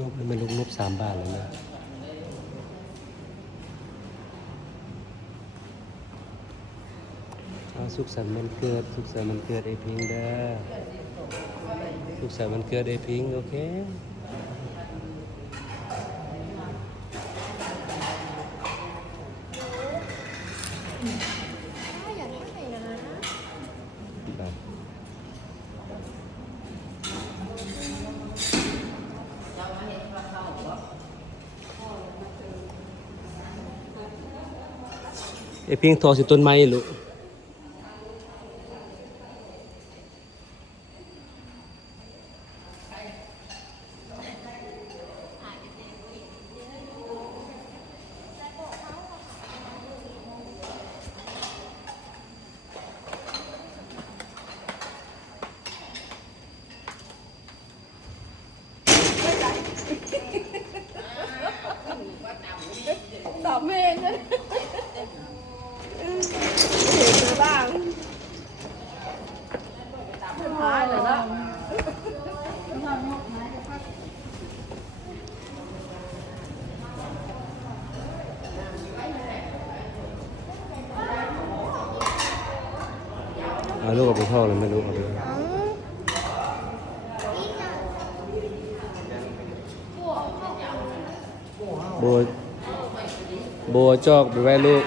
นบไม่ลูกนบ3 บาทแล้วนะสุขสันต์วันเกิดสุขสันต์วันเกิดไอพิงเด้อสุขสันต์วันเกิดไอพิงโอเคอย่าได้ไหนนะไอพิงทอสิต้นไม้ลูกตอบเมงเลยเห็นเลยบ้างสุดท้ายเลยนะเอาลูกเอาไปท่อเลยไม่รู้เอาไปโบจอกไปไว้ลูก